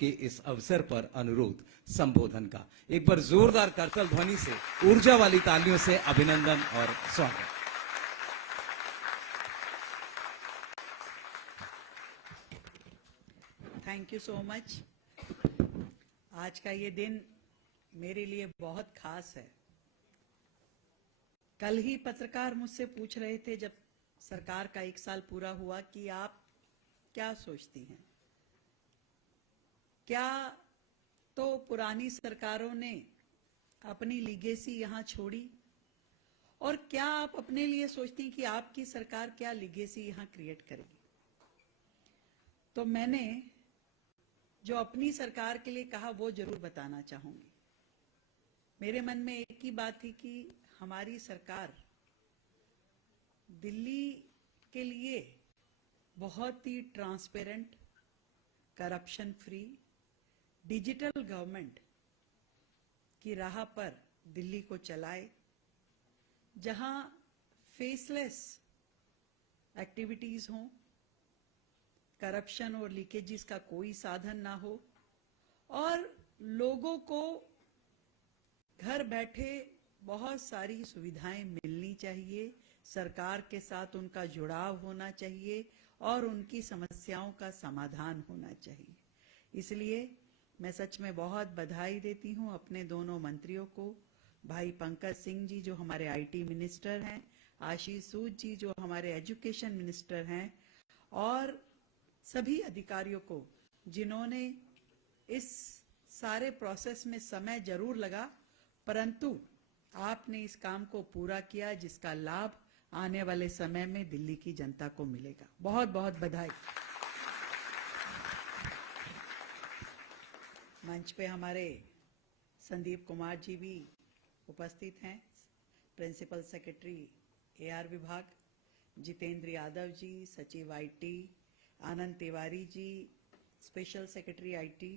के इस अवसर पर अनुरोध संबोधन का। एक बार जोरदार करतल ध्वनि से, ऊर्जा वाली तालियों से अभिनंदन और स्वागत। Thank you so much. आज का ये दिन मेरे लिए बहुत खास है। कल ही पत्रकार मुझसे पूछ रहे थे, जब सरकार का 1 साल पूरा हुआ, कि आप क्या सोचती हैं, क्या तो पुरानी सरकारों ने अपनी लीगेसी यहां छोड़ी, और क्या आप अपने लिए सोचती हैं कि आपकी सरकार क्या लीगेसी यहां क्रिएट करेगी। तो मैंने जो अपनी सरकार के लिए कहा वो जरूर बताना चाहूंगी। मेरे मन में एक ही बात थी कि हमारी सरकार दिल्ली के लिए बहुत ही transparent, corruption free, digital government की राह पर दिल्ली को चलाए, जहां फेसलेस एक्टिविटीज हों, करप्शन और लीकेजेस का कोई साधन ना हो, और लोगों को घर बैठे बहुत सारी सुविधाएं मिलनी चाहिए, सरकार के साथ उनका जुड़ाव होना चाहिए और उनकी समस्याओं का समाधान होना चाहिए। इसलिए मैं सच में बहुत बधाई देती हूं अपने दोनों मंत्रियों को, भाई पंकज सिंह जी जो हमारे आईटी मिनिस्टर हैं, आशीष सूद जी जो हमारे एजुकेशन मिनिस्टर हैं, और सभी अधिकारियों को जिन्होंने इस सारे प्रोसेस में समय जरूर लगा, परंतु आपने इस काम को पूरा किया, जिसका लाभ आने वाले समय में दिल्ली की जनता को मिलेगा। बहुत बहुत बधाई। मंच पे हमारे संदीप कुमार जी भी उपस्थित हैं, प्रिंसिपल सेक्रेटरी एआर विभाग, जितेंद्र यादव जी सचिव IT, Anand Tiwari ji special secretary IT,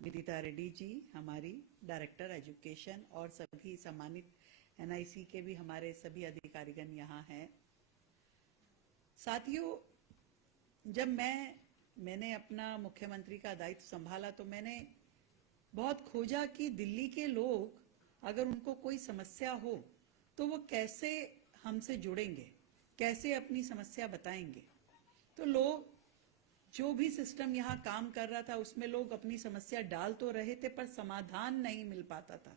Vidita Reddy ji हमारी डायरेक्टर एजुकेशन, और सभी सम्मानित एनआईसी के भी हमारे सभी अधिकारीगण यहाँ हैं। साथियों, जब मैंने अपना मुख्यमंत्री का दायित्व संभाला तो मैंने बहुत खोजा कि दिल्ली के लोग अगर उनको कोई समस्या हो तो वो कैसे हमसे जुड़ेंगे, कैसे अपनी समस्या बताएंगे। तो लोग, जो भी सिस्टम यहाँ काम कर रहा था उसमें लोग अपनी समस्या डाल तो रहे थे, पर समाधान नहीं मिल पाता था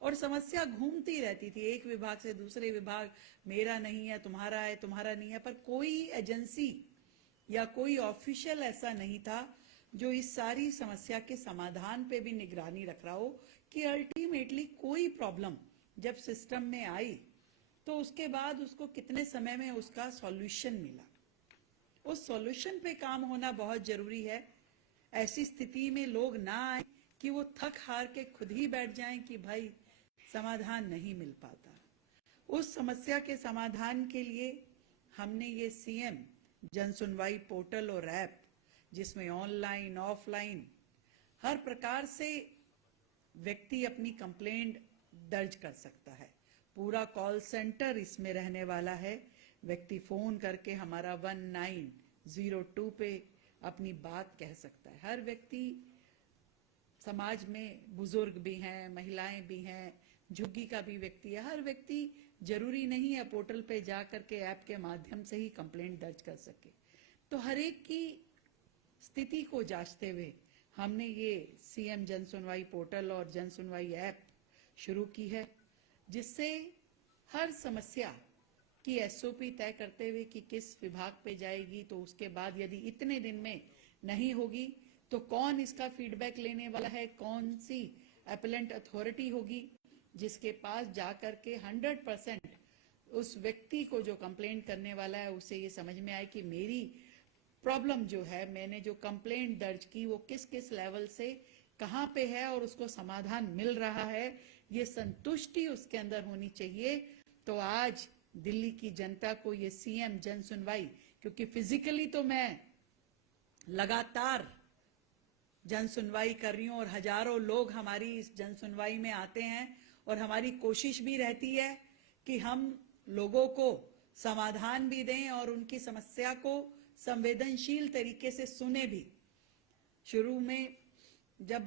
और समस्या घूमती रहती थी एक विभाग से दूसरे विभाग, मेरा नहीं है, तुम्हारा नहीं है, पर कोई एजेंसी या कोई ऑफिशियल ऐसा नहीं था जो इस सारी समस्या के समाधान पे भी निगरानी रख रहा हो कि अल्टीमेटली कोई प्रॉब्लम जब सिस्टम में आई तो उसके बाद उसको कितने समय में उसका सॉल्यूशन मिला। उस सॉल्यूशन पे काम होना बहुत जरूरी है। ऐसी स्थिति में लोग ना आए कि वो थक हार के खुद ही बैठ जाएं कि भाई समाधान नहीं मिल पाता। उस समस्या के समाधान के लिए हमने ये सीएम जन सुनवाई पोर्टल और ऐप, जिसमें ऑनलाइन ऑफलाइन हर प्रकार से व्यक्ति अपनी कंप्लेंट दर्ज कर सकता है। पूरा कॉल सेंटर इसमें रहने वाला है। व्यक्ति फोन करके हमारा 1902 पे अपनी बात कह सकता है। हर व्यक्ति, समाज में बुजुर्ग भी हैं, महिलाएं भी हैं, झुग्गी का भी व्यक्ति है, हर व्यक्ति जरूरी नहीं है पोर्टल पे जा करके ऐप के माध्यम से ही कंप्लेंट दर्ज कर सके। तो हर एक की स्थिति को जांचते हुए हमने ये सीएम जन सुनवाई पोर्टल और जन सुनवाई ऐप शुरू की है, जिससे हर समस्या की एसओपी तय करते हुए कि किस विभाग पे जाएगी, तो उसके बाद यदि इतने दिन में नहीं होगी तो कौन इसका फीडबैक लेने वाला है, कौन सी अपीलेंट अथॉरिटी होगी जिसके पास जाकर के 100% उस व्यक्ति को जो कंप्लेंट करने वाला है उसे ये समझ में आए कि मेरी प्रॉब्लम जो है, मैंने जो कंप्लेंट दर्ज की वो किस किस लेवल से कहां पे है और उसको समाधान मिल रहा है, ये संतुष्टि उसके अंदर होनी चाहिए। तो आज दिल्ली की जनता को ये सीएम जन सुनवाई, क्योंकि फिजिकली तो मैं लगातार जन सुनवाई कर रही हूं और हजारों लोग हमारी इस जन सुनवाई में आते हैं, और हमारी कोशिश भी रहती है कि हम लोगों को समाधान भी दें और उनकी समस्या को संवेदनशील तरीके से सुने भी। शुरू में जब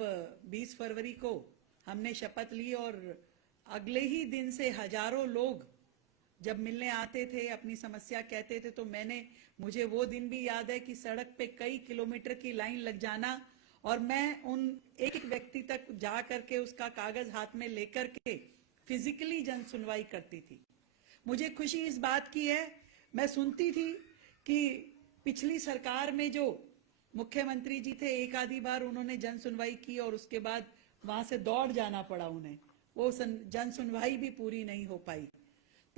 20 फरवरी को हमने शपथ ली और अगले ही दिन से हजारों लोग जब मिलने आते थे, अपनी समस्या कहते थे, तो मुझे वो दिन भी याद है कि सड़क पे कई किलोमीटर की लाइन लग जाना और मैं उन एक एक व्यक्ति तक जा करके उसका कागज हाथ में लेकर के फिजिकली जन सुनवाई करती थी। मुझे खुशी इस बात की है, मैं सुनती थी कि पिछली सरकार में जो मुख्यमंत्री जी थे, एक आधी बार उन्होंने जन सुनवाई की और उसके बाद वहां से दौड़ जाना पड़ा उन्हें, वो जन सुनवाई भी पूरी नहीं हो पाई।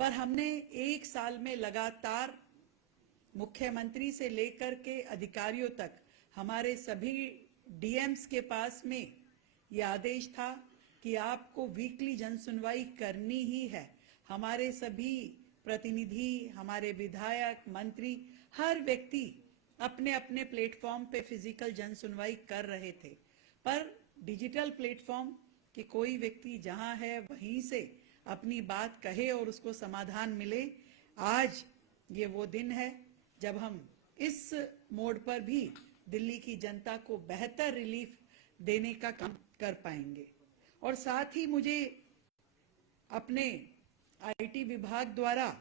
पर हमने एक साल में लगातार मुख्यमंत्री से लेकर के अधिकारियों तक हमारे सभी डीएम्स के पास में यह आदेश था कि आपको वीकली जन सुनवाई करनी ही है। हमारे सभी प्रतिनिधि, हमारे विधायक, मंत्री, हर व्यक्ति अपने अपने प्लेटफॉर्म पे फिजिकल जन सुनवाई कर रहे थे, पर डिजिटल प्लेटफॉर्म कि कोई व्यक्ति जहां है वहीं से अपनी बात कहे और उसको समाधान मिले। आज ये वो दिन है जब हम इस मोड पर भी दिल्ली की जनता को बेहतर रिलीफ देने का काम कर पाएंगे। और साथ ही मुझे अपने आईटी विभाग द्वारा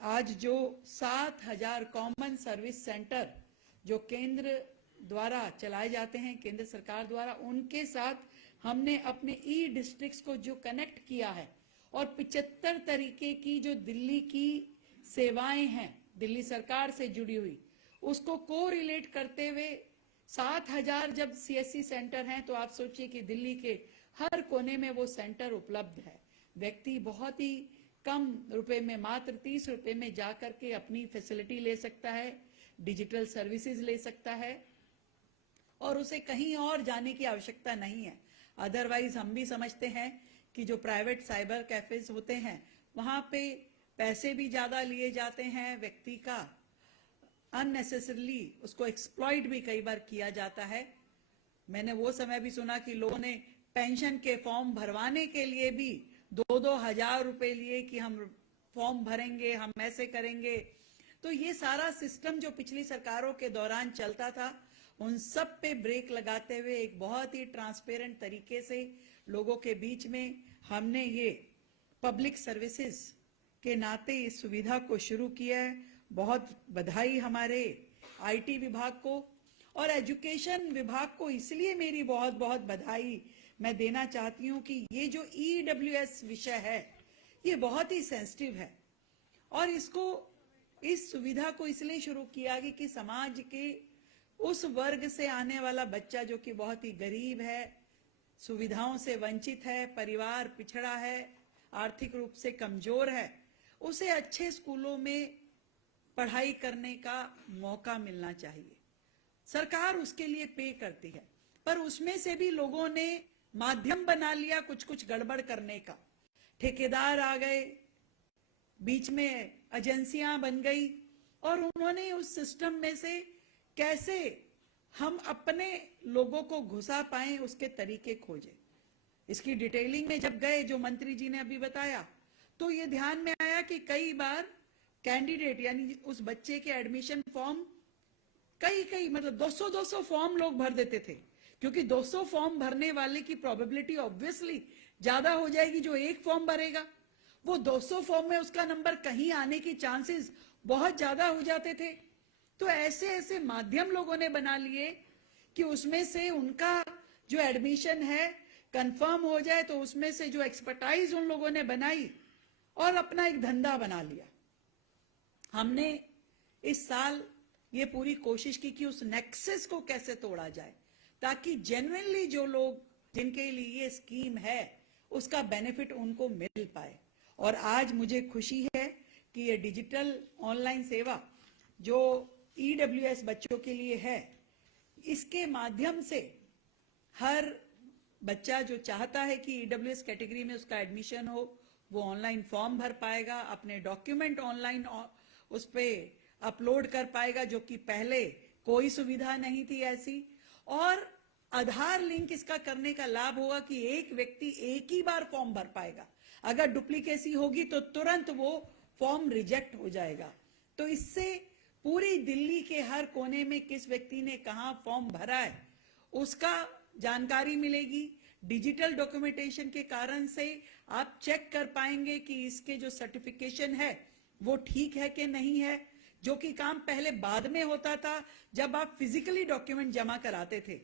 आज जो 7000 कॉमन सर्विस सेंटर जो केंद्र द्वारा चलाए जाते हैं, केंद्र सरकार द्वारा, उनके साथ हमने अपने ई डिस्ट्रिक्ट्स को जो कनेक्ट किया है और 75 तरीके की जो दिल्ली की सेवाएं हैं दिल्ली सरकार से जुड़ी हुई, उसको को रिलेट करते हुए 7000 जब सीएससी सेंटर हैं तो आप सोचिए कि दिल्ली के हर कोने में वो सेंटर उपलब्ध है। व्यक्ति बहुत ही कम रुपए में, मात्र 30 रुपए में जाकर के अपनी फैसिलिटी ले सकता है, डिजिटल सर्विसेज ले सकता है और उसे कहीं और जाने की आवश्यकता नहीं है। अदरवाइज हम भी समझते हैं कि जो प्राइवेट साइबर कैफेज होते हैं वहां पे पैसे भी ज्यादा लिए जाते हैं, व्यक्ति का अननेसेसरली उसको एक्सप्लॉइट भी कई बार किया जाता है। मैंने वो समय भी सुना कि लोगों ने पेंशन के फॉर्म भरवाने के लिए भी 2-2 हजार रुपए लिए कि हम फॉर्म भरेंगे, हम ऐसे करेंगे। तो ये सारा सिस्टम जो पिछली सरकारों के दौरान चलता था, उन सब पे ब्रेक लगाते हुए एक बहुत ही ट्रांसपेरेंट तरीके से लोगों के बीच में हमने ये पब्लिक सर्विसेज के नाते इस सुविधा को शुरू किया है। बहुत बधाई हमारे आईटी विभाग को और एजुकेशन विभाग को, इसलिए मेरी बहुत बहुत बधाई मैं देना चाहती हूं कि ये जो ईडब्ल्यूएस विषय है ये बहुत ही सेंसिटिव है और इस सुविधा को इसलिए शुरू किया गया कि समाज के उस वर्ग से आने वाला बच्चा जो कि बहुत ही गरीब है, सुविधाओं से वंचित है, परिवार पिछड़ा है, आर्थिक रूप से कमजोर है, उसे अच्छे स्कूलों में पढ़ाई करने का मौका मिलना चाहिए। सरकार उसके लिए पे करती है, पर उसमें से भी लोगों ने माध्यम बना लिया कुछ कुछ गड़बड़ करने का। ठेकेदार आ गए, बीच में एजेंसियां बन गई और उन्होंने उस सिस्टम में से कैसे हम अपने लोगों को घुसा पाए उसके तरीके खोजे। इसकी डिटेलिंग में जब गए, जो मंत्री जी ने अभी बताया, तो ये ध्यान में आया कि कई बार कैंडिडेट यानी उस बच्चे के एडमिशन फॉर्म कई मतलब 200 फॉर्म लोग भर देते थे, क्योंकि 200 फॉर्म भरने वाले की प्रोबेबिलिटी ऑब्वियसली ज्यादा हो जाएगी जो एक फॉर्म भरेगा। वो 200 फॉर्म में उसका नंबर कहीं आने की चांसेस बहुत ज्यादा हो जाते थे। तो ऐसे ऐसे माध्यम लोगों ने बना लिए कि उसमें से उनका जो एडमिशन है कंफर्म हो जाए, तो उसमें से जो एक्सपर्टाइज उन लोगों ने बनाई और अपना एक धंधा बना लिया। हमने इस साल ये पूरी कोशिश की कि उस नेक्सस को कैसे तोड़ा जाए ताकि जेन्युइनली जो लोग जिनके लिए ये स्कीम है उसका बेनिफिट उनको मिल पाए। और आज मुझे खुशी है कि ये डिजिटल ऑनलाइन सेवा जो ईडब्ल्यूएस बच्चों के लिए है, इसके माध्यम से हर बच्चा जो चाहता है कि ईडब्ल्यूएस कैटेगरी में उसका एडमिशन हो, वो ऑनलाइन फॉर्म भर पाएगा, अपने डॉक्यूमेंट ऑनलाइन उस पे अपलोड कर पाएगा, जो कि पहले कोई सुविधा नहीं थी ऐसी। और आधार लिंक इसका करने का लाभ होगा कि एक व्यक्ति एक ही बार फॉर्म भर पाएगा। अगर डुप्लीकेसी होगी तो तुरंत वो फॉर्म रिजेक्ट हो जाएगा। तो इससे पूरी दिल्ली के हर कोने में किस व्यक्ति ने कहां फॉर्म भरा है उसका जानकारी मिलेगी। डिजिटल डॉक्यूमेंटेशन के कारण से आप चेक कर पाएंगे कि इसके जो सर्टिफिकेशन है वो ठीक है कि नहीं है, जो कि काम पहले बाद में होता था जब आप फिजिकली डॉक्यूमेंट जमा कराते थे।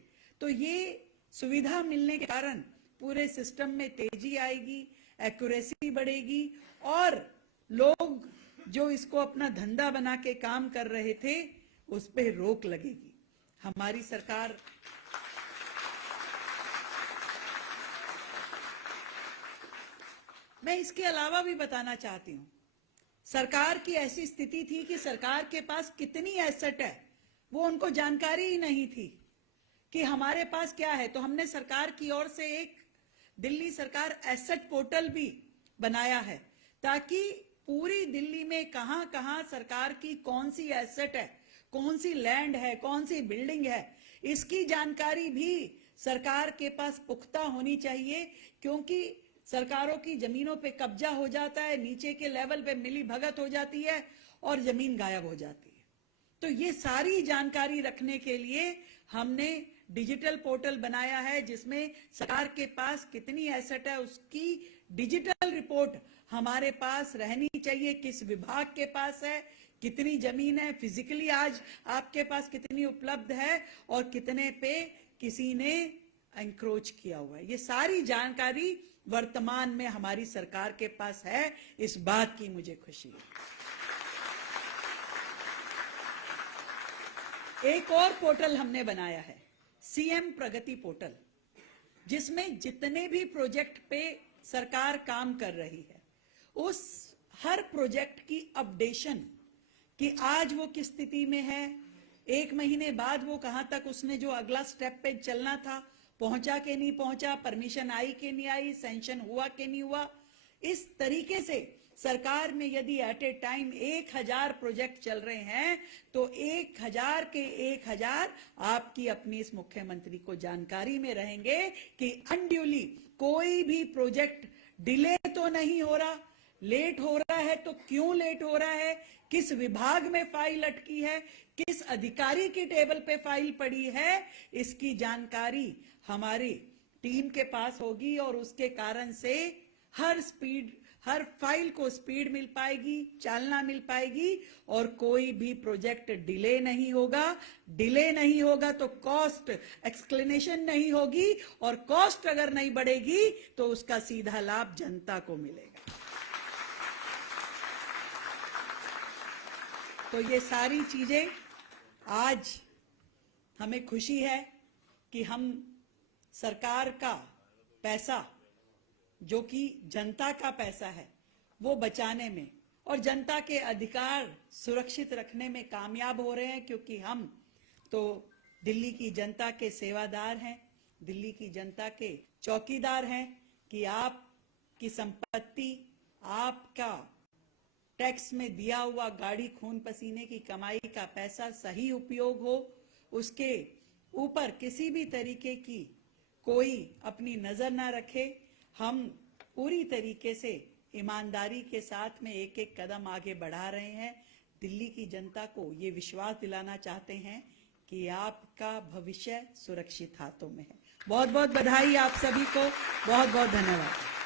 तो ये सुविधा मिलने के कारण पूरे सिस्टम में तेजी आएगी, एक्यूरेसी बढ़ेगी और लोग जो इसको अपना धंधा बना के काम कर रहे थे उस पे रोक लगेगी। हमारी सरकार मैं इसके अलावा भी बताना चाहती हूं, सरकार की ऐसी स्थिति थी कि सरकार के पास कितनी एसेट है वो उनको जानकारी ही नहीं थी कि हमारे पास क्या है। तो हमने सरकार की ओर से एक दिल्ली सरकार एसेट पोर्टल भी बनाया है ताकि पूरी दिल्ली में कहां कहां सरकार की कौन सी एसेट है, कौन सी लैंड है, कौन सी बिल्डिंग है, इसकी जानकारी भी सरकार के पास पुख्ता होनी चाहिए। क्योंकि सरकारों की जमीनों पे कब्जा हो जाता है, नीचे के लेवल पे मिली भगत हो जाती है और जमीन गायब हो जाती है। तो ये सारी जानकारी रखने के लिए हमने डिजिटल पोर्टल बनाया है जिसमें सरकार के पास कितनी एसेट है उसकी डिजिटल रिपोर्ट हमारे पास रहनी चाहिए। किस विभाग के पास है, कितनी जमीन है, फिजिकली आज आपके पास कितनी उपलब्ध है और कितने पे किसी ने एंक्रोच किया हुआ है, ये सारी जानकारी वर्तमान में हमारी सरकार के पास है। इस बात की मुझे खुशी है। एक और पोर्टल हमने बनाया है, सीएम प्रगति पोर्टल, जिसमें जितने भी प्रोजेक्ट पे सरकार काम कर रही है उस हर प्रोजेक्ट की अपडेशन कि आज वो किस स्थिति में है, एक महीने बाद वो कहां तक उसने जो अगला स्टेप पे चलना था पहुंचा के नहीं पहुंचा, परमिशन आई के नहीं आई, सैंक्शन हुआ के नहीं हुआ। इस तरीके से सरकार में यदि एट ए टाइम 1000 प्रोजेक्ट चल रहे हैं तो 1000 के 1000 आपकी अपनी इस मुख्यमंत्री को जानकारी में रहेंगे कि अनड्यूली कोई भी प्रोजेक्ट डिले तो नहीं हो रहा, लेट हो रहा है तो क्यों लेट हो रहा है, किस विभाग में फाइल अटकी है, किस अधिकारी की टेबल पे फाइल पड़ी है, इसकी जानकारी हमारी टीम के पास होगी और उसके कारण से हर फाइल को स्पीड मिल पाएगी, चालना मिल पाएगी और कोई भी प्रोजेक्ट डिले नहीं होगा। डिले नहीं होगा तो कॉस्ट एक्सप्लेनेशन नहीं होगी और कॉस्ट अगर नहीं बढ़ेगी तो उसका सीधा लाभ जनता को मिलेगा। तो ये सारी चीजें आज हमें खुशी है कि हम सरकार का पैसा जो कि जनता का पैसा है वो बचाने में और जनता के अधिकार सुरक्षित रखने में कामयाब हो रहे हैं। क्योंकि हम तो दिल्ली की जनता के सेवादार हैं, दिल्ली की जनता के चौकीदार हैं कि आपकी संपत्ति, आपका टैक्स में दिया हुआ गाड़ी खून पसीने की कमाई का पैसा सही उपयोग हो, उसके ऊपर किसी भी तरीके की कोई अपनी नजर ना रखे। हम पूरी तरीके से ईमानदारी के साथ में एक एक कदम आगे बढ़ा रहे हैं। दिल्ली की जनता को ये विश्वास दिलाना चाहते हैं कि आपका भविष्य सुरक्षित हाथों में है। बहुत बहुत बधाई आप सभी को, बहुत बहुत धन्यवाद।